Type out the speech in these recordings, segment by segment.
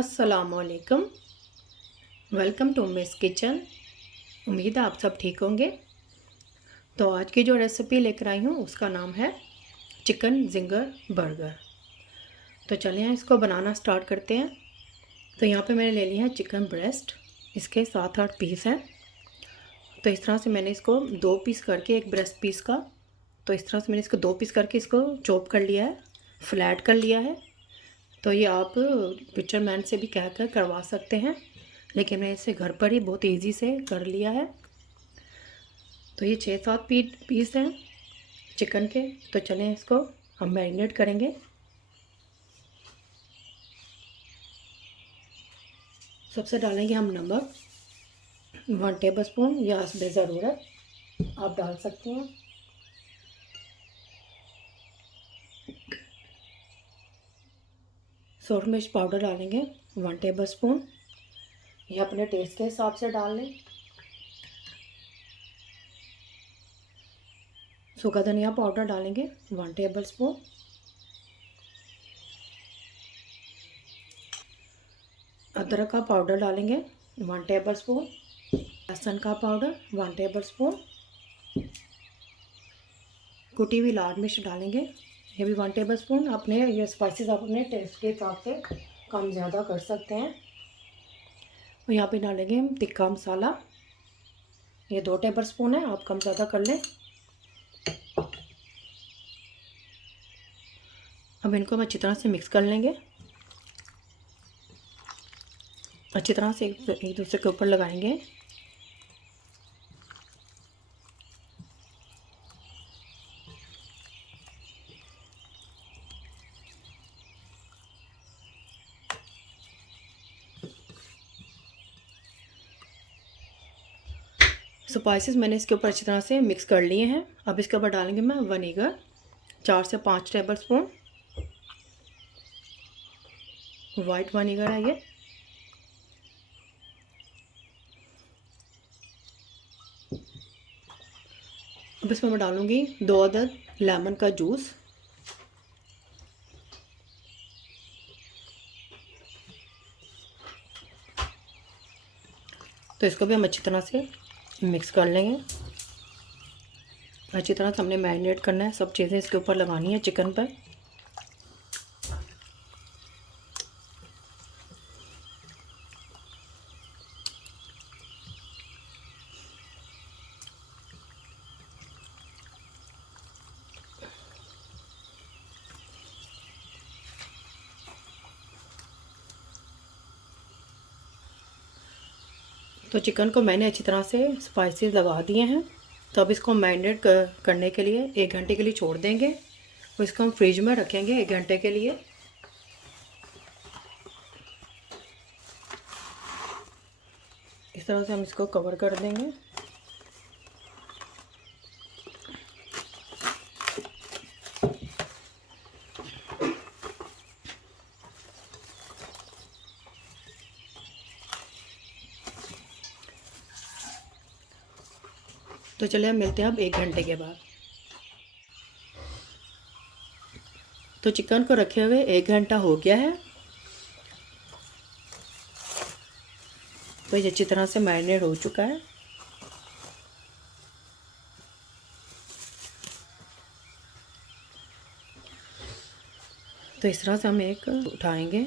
अस्सलामुअलैकुम। Welcome to Miss Kitchen. उम्मीद है आप सब ठीक होंगे। तो आज की जो रेसिपी लेकर आई हूँ उसका नाम है चिकन जिंगर बर्गर। तो चलिए इसको बनाना स्टार्ट करते हैं। तो यहाँ पे मैंने ले लिया है चिकन ब्रेस्ट, इसके 7-8 पीस हैं। तो इस तरह से मैंने इसको 2 पीस करके, एक ब्रेस्ट पीस का, तो इस तरह से मैंने इसको 2 पीस करके इसको चॉप कर लिया है, फ्लैट कर लिया है। तो ये आप पिक्चर मैन से भी कहकर करवा सकते हैं, लेकिन मैं इसे घर पर ही बहुत इजी से कर लिया है। तो ये 6-7 पीस हैं चिकन के। तो चलें इसको हम मैरिनेट करेंगे। सबसे डालेंगे हम नमक 1 टेबल स्पून, या बेज़रूरत आप डाल सकते हैं। सूरज मिर्च पाउडर डालेंगे 1 टेबल स्पून, यह अपने टेस्ट के हिसाब से डाल लें। सूखा धनिया पाउडर डालेंगे 1 टेबल स्पून। अदरक का पाउडर डालेंगे 1 टेबल स्पून। लहसुन का पाउडर 1 टेबल स्पून। कुटी हुई लाल मिर्च डालेंगे, ये भी 1 टेबल स्पून। अपने ये स्पाइसेस आप अपने टेस्ट के हिसाब से कम ज़्यादा कर सकते हैं। और यहाँ पे डालेंगे हम तिक्का मसाला, ये 2 टेबल स्पून है, आप कम ज़्यादा कर लें। अब इनको हम अच्छी तरह से मिक्स कर लेंगे, अच्छी तरह से एक दूसरे के ऊपर लगाएंगे। स्पाइसेस मैंने इसके ऊपर अच्छी तरह से मिक्स कर लिए हैं। अब इसके ऊपर डालेंगे मैं विनेगर 4 से 5 टेबल स्पून। वाइट विनेगर है ये। अब इसमें मैं डालूँगी 2 अदद लेमन का जूस। तो इसको भी हम अच्छी तरह से मिक्स कर लेंगे। अच्छी तरह से हमने मैरिनेट करना है, सब चीज़ें इसके ऊपर लगानी है चिकन पर। तो चिकन को मैंने अच्छी तरह से स्पाइसेस लगा दिए हैं। तो अब इसको मैरिनेट करने के लिए 1 घंटे के लिए छोड़ देंगे, और इसको हम फ्रिज में रखेंगे 1 घंटे के लिए। इस तरह से हम इसको कवर कर देंगे। तो चलिए हम मिलते हैं अब 1 घंटे के बाद। तो चिकन को रखे हुए 1 घंटा हो गया है। तो ये अच्छी तरह से मैरिनेट हो चुका है। तो इस तरह से हम एक उठाएंगे।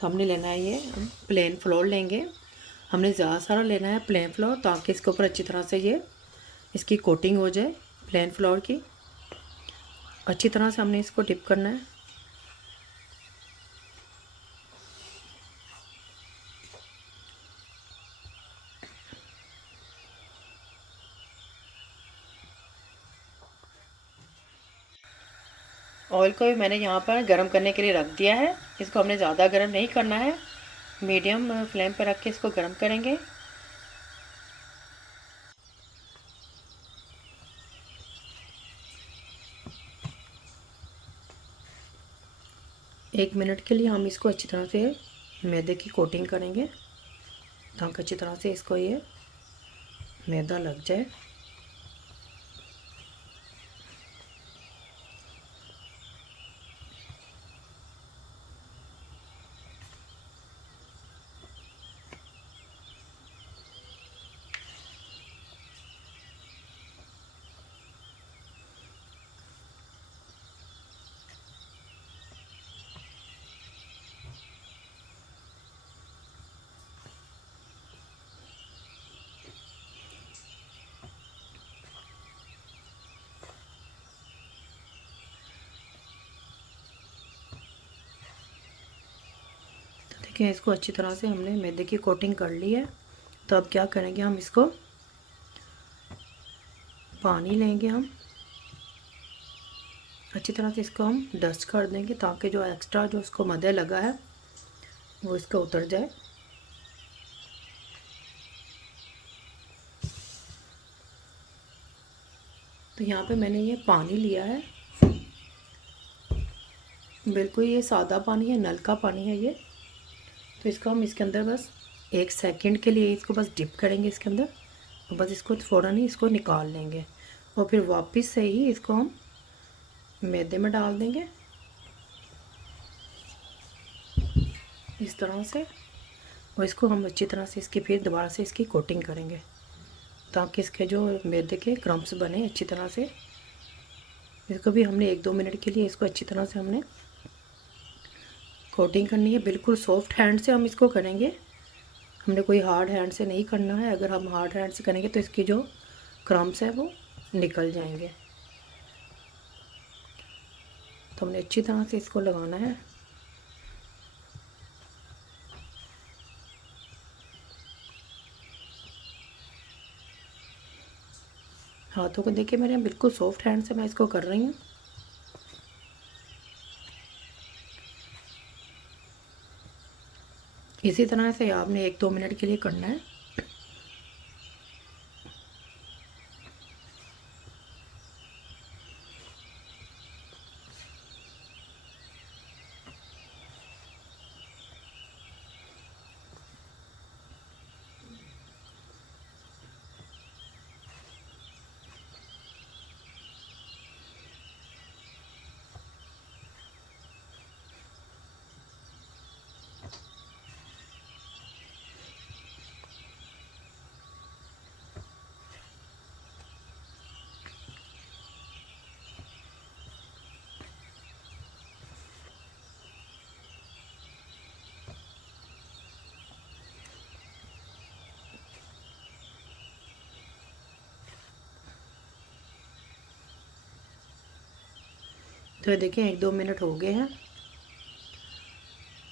तो हमने लेना है ये प्लेन फ्लोर लेंगे। हमने ज़्यादा सारा लेना है प्लेन फ्लोर, ताकि इसके ऊपर अच्छी तरह से ये इसकी कोटिंग हो जाए प्लेन फ्लोर की। अच्छी तरह से हमने इसको डिप करना है। ऑयल को भी मैंने यहाँ पर गर्म करने के लिए रख दिया है। इसको हमने ज़्यादा गर्म नहीं करना है, मीडियम फ्लेम पर रख के इसको गर्म करेंगे। एक मिनट के लिए हम इसको अच्छी तरह से मैदे की कोटिंग करेंगे, ताकि अच्छी तरह से इसको ये मैदा लग जाए। देखें इसको अच्छी तरह से हमने मैदे की कोटिंग कर ली है। तो अब क्या करेंगे, हम इसको पानी लेंगे, हम अच्छी तरह से इसको हम डस्ट कर देंगे ताकि जो एक्स्ट्रा जो इसको मैदा लगा है वो इसका उतर जाए। तो यहाँ पे मैंने ये पानी लिया है, बिल्कुल ये सादा पानी है, नल का पानी है ये। तो इसको हम इसके अंदर बस 1 सेकंड के लिए इसको बस डिप करेंगे इसके अंदर, और बस इसको फ़ौरन ही इसको निकाल लेंगे और फिर वापस से ही इसको हम मैदे में डाल देंगे इस तरह से। और इसको हम अच्छी तरह से इसकी फिर दोबारा से इसकी कोटिंग करेंगे ताकि इसके जो मैदे के क्रम्स बने अच्छी तरह से। इसको भी हमने 1-2 मिनट के लिए इसको अच्छी तरह से हमने कोटिंग करनी है। बिल्कुल सॉफ्ट हैंड से हम इसको करेंगे, हमने कोई हार्ड हैंड से नहीं करना है। अगर हम हार्ड हैंड से करेंगे तो इसकी जो क्रम्स है वो निकल जाएंगे। तो हमने अच्छी तरह से इसको लगाना है। हाथों को देखिए मेरे बिल्कुल सॉफ्ट हैंड से मैं इसको कर रही हूँ। इसी तरह से आपने 1-2 मिनट के लिए करना है। तो देखिए 1-2 मिनट हो गए हैं।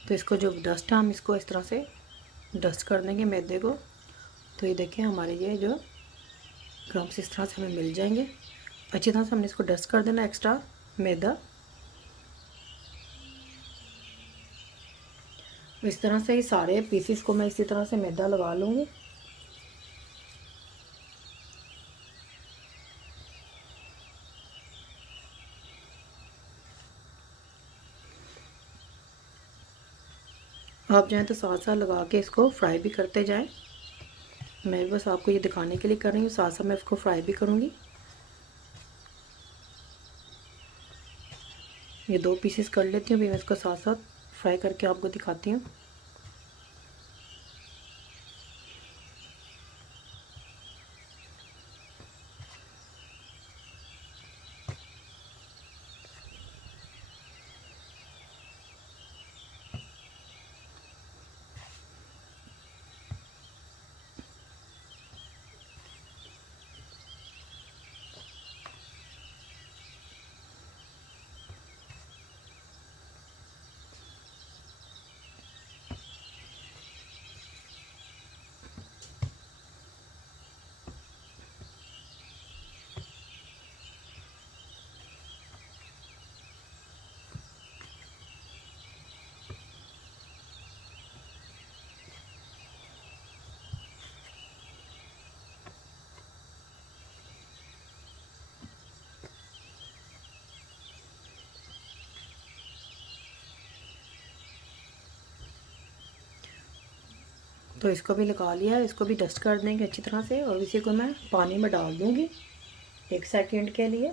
तो इसको जो डस्ट है हम इसको इस तरह से डस्ट कर देंगे मैदे को। तो ये देखिए हमारे ये जो क्रम्स इस तरह से हमें मिल जाएंगे। अच्छी तरह से हमने इसको डस्ट कर देना एक्स्ट्रा मैदा। इस तरह से ही सारे पीसेस को मैं इसी तरह से मैदा लगा लूँगी। आप चाहें तो साथ साथ लगा के इसको फ्राई भी करते जाएं। मैं बस आपको ये दिखाने के लिए कर रही हूँ, साथ साथ मैं इसको फ्राई भी करूँगी। ये 2 पीसेस कर लेती हूँ, फिर मैं इसको साथ साथ फ्राई करके आपको दिखाती हूँ। तो इसको भी लगा लिया, इसको भी डस्ट कर देंगे अच्छी तरह से। और इसी को मैं पानी में डाल दूँगी 1 सेकंड के लिए।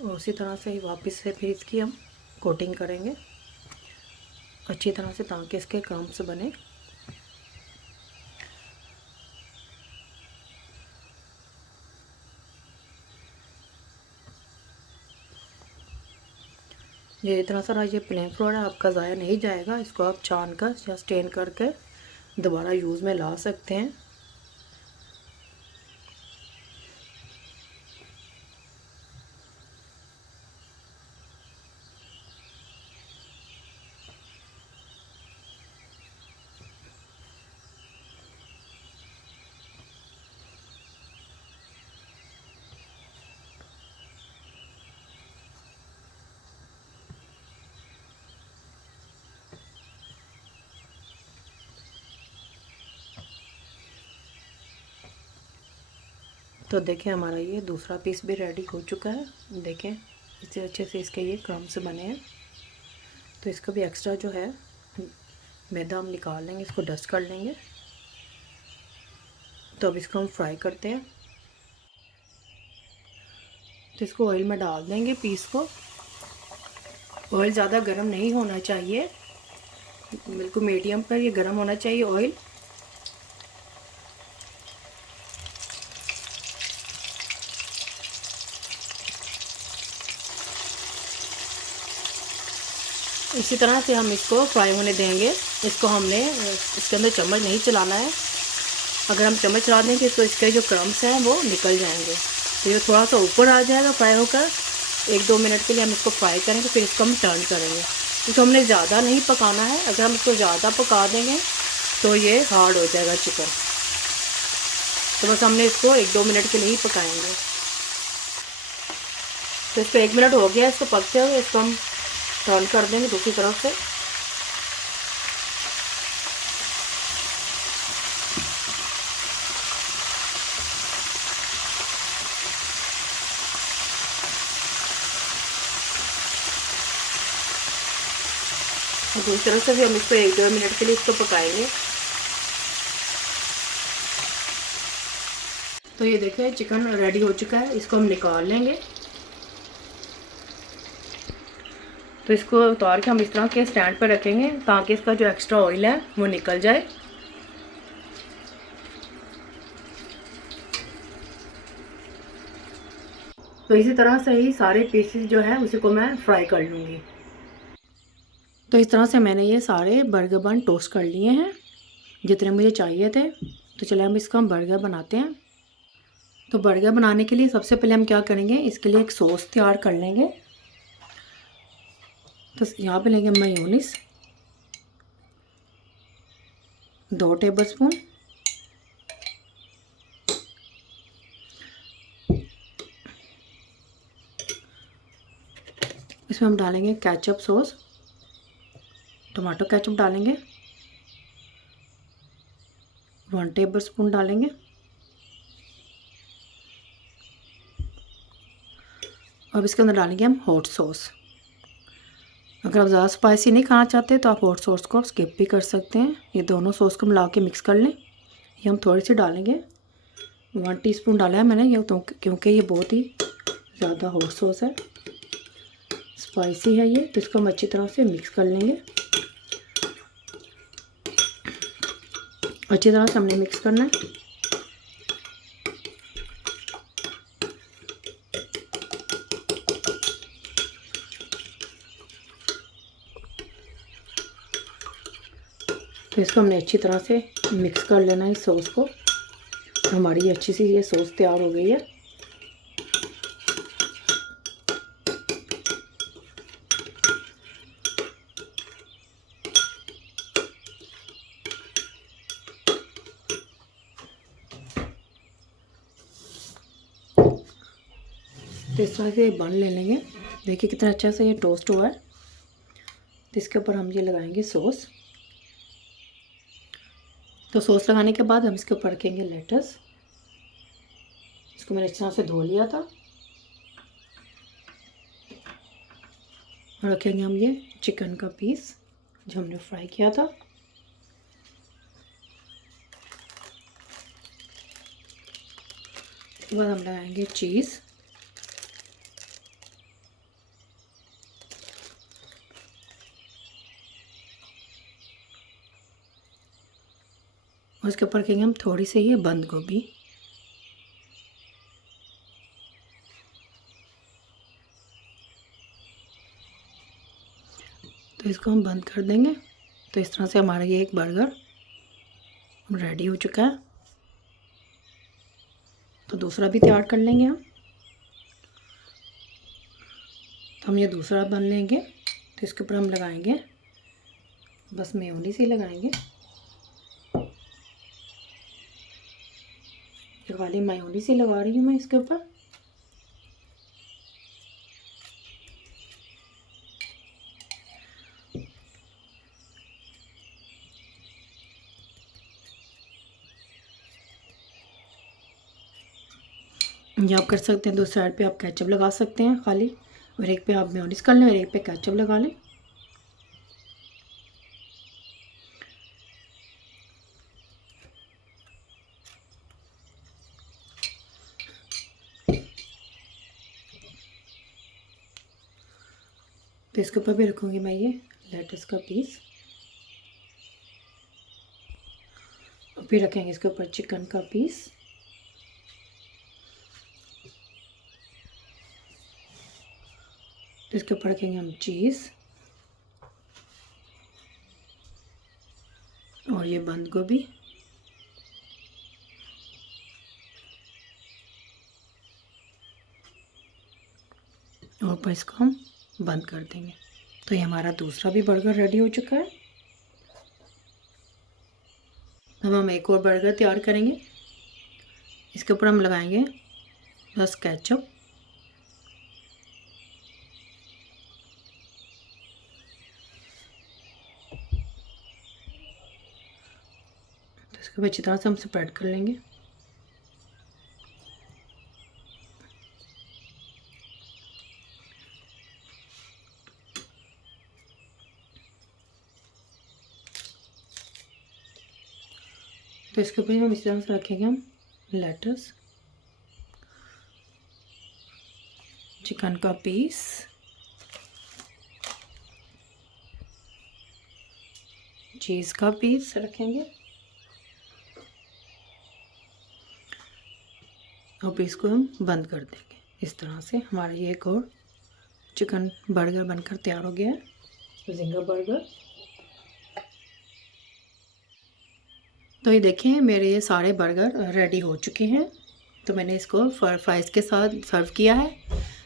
और उसी तरह से ही वापस से फिर इसकी हम कोटिंग करेंगे अच्छी तरह से ताकि इसके क्रम्स बने। ये इतना सारा ये प्लेन फ्लोर है आपका ज़ाया नहीं जाएगा। इसको आप छान कर या स्टेन करके दोबारा यूज़ में ला सकते हैं। तो देखें हमारा ये दूसरा पीस भी रेडी हो चुका है। देखें इतने अच्छे से इसके ये क्रम्स बने हैं। तो इसका भी एक्स्ट्रा जो है मैदा हम निकाल लेंगे, इसको डस्ट कर लेंगे। तो अब इसको हम फ्राई करते हैं। तो इसको ऑयल में डाल देंगे पीस को। ऑयल ज़्यादा गर्म नहीं होना चाहिए, बिल्कुल मीडियम पर ये गर्म होना चाहिए ऑयल। इसी तरह से हम इसको फ्राई होने देंगे। इसको हमने इसके अंदर चम्मच नहीं चलाना है। अगर हम चम्मच चला देंगे तो इसके जो क्रम्स हैं वो निकल जाएंगे। तो ये थोड़ा सा ऊपर आ जाएगा फ्राई होकर। 1-2 मिनट के लिए हम इसको फ्राई करेंगे, फिर इसको हम टर्न करेंगे। इसको हमने ज़्यादा नहीं पकाना है। अगर हम इसको ज़्यादा पका देंगे तो ये हार्ड हो जाएगा चिकन। तो बस हमने इसको 1-2 मिनट के लिए ही पकाएंगे। तो इसको 1 मिनट हो गया इसको पकते हुए। इसको हम टर्न कर देंगे दूसरी तरफ से। दूसरी तरफ से भी हम इसको 1-2 मिनट के लिए इसको पकाएंगे। तो ये देखें चिकन रेडी हो चुका है। इसको हम निकाल लेंगे। तो इसको उतार के हम इस तरह के स्टैंड पर रखेंगे ताकि इसका जो एक्स्ट्रा ऑयल है वो निकल जाए। तो इसी तरह से ही सारे पीसेस जो है उसी को मैं फ्राई कर लूँगी। तो इस तरह से मैंने ये सारे बर्गर बन टोस्ट कर लिए हैं जितने मुझे चाहिए थे। तो चलिए हम इसका बर्गर बनाते हैं। तो बर्गर बनाने के लिए सबसे पहले हम क्या करेंगे, इसके लिए एक सॉस तैयार कर लेंगे। तो यहाँ पे लेंगे मेयोनीज 2 टेबलस्पून। इसमें हम डालेंगे केचप सॉस, टमाटो केचप डालेंगे 1 टेबलस्पून डालेंगे। अब इसके अंदर डालेंगे हम हॉट सॉस। अगर आप ज़्यादा स्पाइसी नहीं खाना चाहते तो आप हॉट सॉस को स्किप भी कर सकते हैं। ये दोनों सॉस को मिला के मिक्स कर लें। ये हम थोड़ी सी डालेंगे, 1 टीस्पून डाला है मैंने ये, तो क्योंकि ये बहुत ही ज़्यादा हॉट सॉस है, स्पाइसी है ये। तो इसको हम अच्छी तरह से मिक्स कर लेंगे। अच्छी तरह से हमने मिक्स करना है। तो इसको हमने अच्छी तरह से मिक्स कर लेना है इस सॉस को। हमारी अच्छी सी ये सॉस तैयार हो गई है। तो इस तरह से बन ले लेंगे। देखिए कितना अच्छा से ये टोस्ट हुआ है। तो इसके ऊपर हम ये लगाएंगे सॉस। तो सॉस लगाने के बाद हम इसके ऊपर रखेंगे लेटस। इसको मैंने इस तरह से धो लिया था। और रखेंगे हम ये चिकन का पीस जो हमने फ्राई किया था। उसके बाद हम लगाएंगे चीज़। और इसके ऊपर रखेंगे हम थोड़ी सी ये बंद गोभी। तो इसको हम बंद कर देंगे। तो इस तरह से हमारा ये एक बर्गर रेडी हो चुका है। तो दूसरा भी तैयार कर लेंगे हम। तो हम ये दूसरा बन लेंगे। तो इसके ऊपर हम लगाएंगे बस मेयोनीज ही लगाएंगे। ये वाली मेयोनीज ही लगा रही हूँ मैं इसके ऊपर। या आप कर सकते हैं दूसरी साइड पे आप केचप लगा सकते हैं खाली, और एक पे आप मेयोनीज कर लें और एक पे केचप लगा लें। तो इसके ऊपर भी रखूँगी मैं ये लेटस का पीस, और फिर रखेंगे इसके ऊपर चिकन का पीस, तो इसके ऊपर रखेंगे हम चीज़ और ये बंद गोभी, और ऊपर इसको हम बंद कर देंगे। तो ये हमारा दूसरा भी बर्गर रेडी हो चुका है। अब हम एक और बर्गर तैयार करेंगे। इसके ऊपर हम लगाएंगे बस केचप, तो इसके बाद अच्छी तरह से हम स्प्रेड कर लेंगे। तो इसके ऊपर हम इस तरह से रखेंगे हम लेटस, चिकन का पीस, चीज़ का पीस रखेंगे, और पीस को हम बंद कर देंगे। इस तरह से हमारा ये एक और चिकन बर्गर बनकर तैयार हो गया है, जिंगर बर्गर। तो ये देखें मेरे ये सारे बर्गर रेडी हो चुके हैं। तो मैंने इसको फ्राइज़ के साथ सर्व किया है।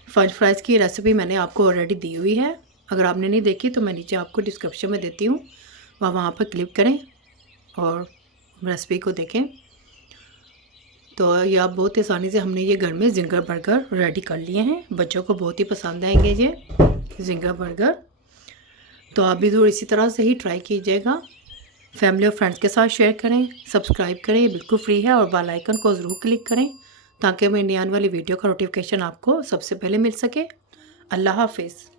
फ्रेंच फ्राइज़ की रेसिपी मैंने आपको ऑलरेडी दी हुई है, अगर आपने नहीं देखी तो मैं नीचे आपको डिस्क्रिप्शन में देती हूँ, वहाँ पर क्लिक करें और रेसिपी को देखें। तो ये आप बहुत आसानी से हमने ये घर में जिंगर बर्गर रेडी कर लिए हैं। बच्चों को बहुत ही पसंद आएंगे ये जिंगर बर्गर। तो आप भी ज़रूर इसी तरह से ही ट्राई कीजिएगा। फैमिली और फ्रेंड्स के साथ शेयर करें, सब्सक्राइब करें, ये बिल्कुल फ्री है, और बेल आइकन को ज़रूर क्लिक करें ताकि मेरी आने वाली वीडियो का नोटिफिकेशन आपको सबसे पहले मिल सके। अल्लाह हाफिज़।